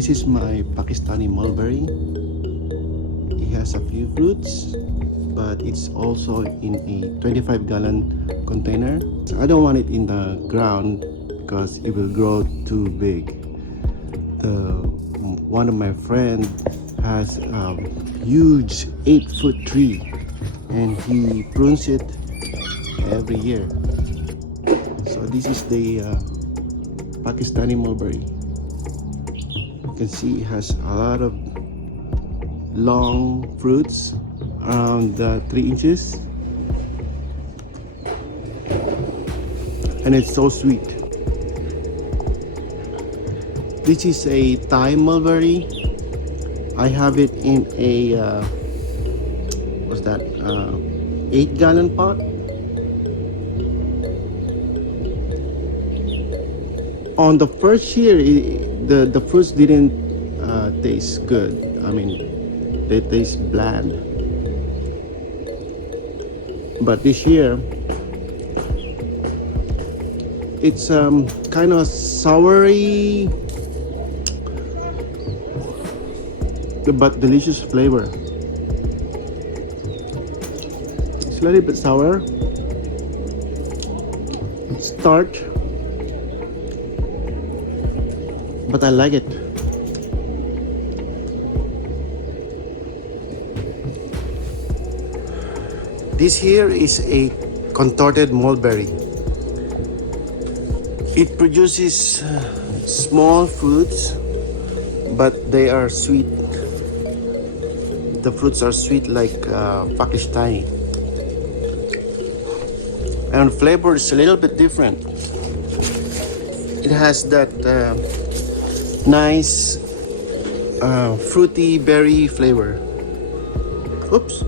This is my Pakistani mulberry. It has a few fruits, but it's also in a 25-gallon container. So I don't want it in the ground because it will grow too big. One of my friends has a huge 8-foot tree and he prunes it every year. So this is the Pakistani mulberry. You can see it has a lot of long fruits around 3 inches, and it's so sweet. This is a Thai mulberry. I have it in a 8-gallon pot. On the first year, the fruits didn't taste good. I mean, they taste bland. But this year, it's kind of soury, but delicious flavor. It's a little bit sour. It's tart, but I like it. This here is a contorted mulberry. It produces small fruits, but they are sweet. The fruits are sweet like Pakistani. And flavor is a little bit different. It has that nice fruity berry flavor. Oops.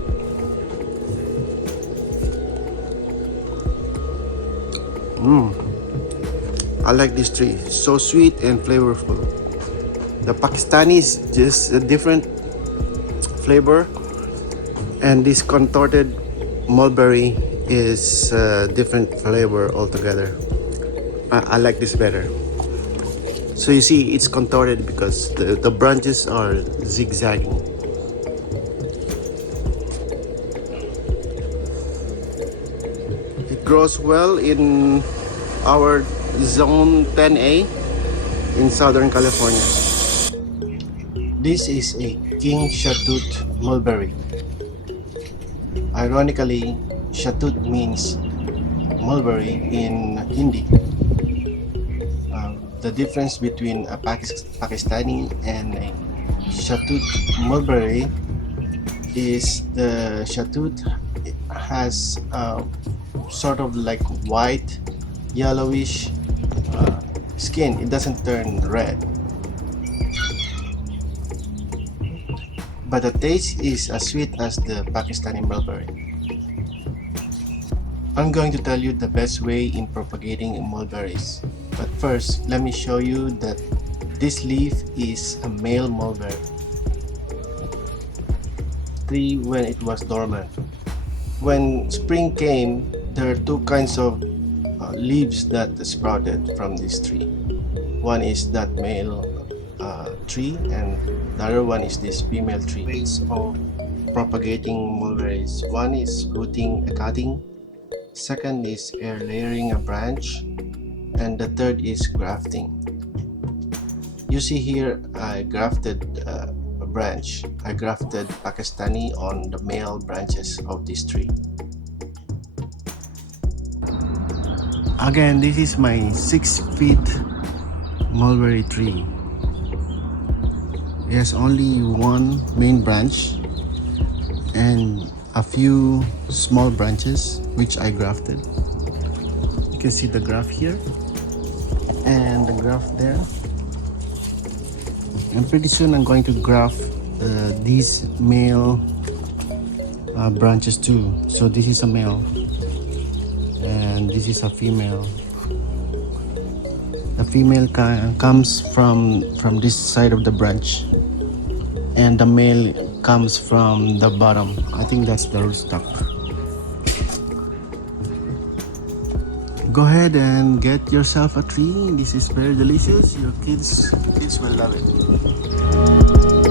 I like this tree. So sweet and flavorful. The Pakistani is just a different flavor, and this contorted mulberry is a different flavor altogether. I like this better. So you see, it's contorted because the branches are zigzagging. It grows well in our zone 10A in Southern California. This is a king shatut mulberry. Ironically, shatut means mulberry in Hindi. The difference between a Pakistani and a shatut mulberry is the shatut has sort of like white, yellowish skin. It doesn't turn red, but the taste is as sweet as the Pakistani mulberry. I'm going to tell you the best way in propagating mulberries. But first, let me show you that this leaf is a male mulberry tree when it was dormant. When spring came, there are two kinds of leaves that sprouted from this tree. One is that male tree, and the other one is this female tree. Ways of propagating mulberries. One is rooting a cutting, second is air layering a branch, and the third is grafting. You see here, I grafted a branch. I grafted Pakistani on the male branches of this tree. Again, this is my 6-feet mulberry tree. It has only one main branch and a few small branches which I grafted. You can see the graft here and the graft there. And pretty soon I'm going to graft these male branches too. So this is a male and this is a female. The female comes from this side of the branch, and the male comes from the bottom. I think that's the rootstock. Go ahead and get yourself a tree. This is very delicious. Your kids will love it.